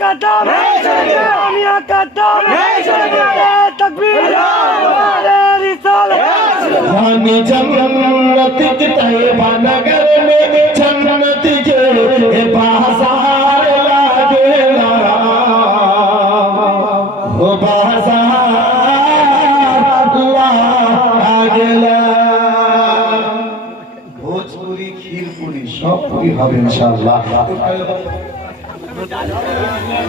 का दम दुनिया का दम तकबीर हामी जन्नत के तैयबा नगर में जन्नत के बाजार लागेला हो बाजार लागेला भोजपुरी खीरपुरी सब पूरी হবে ইনশাআল্লাহ।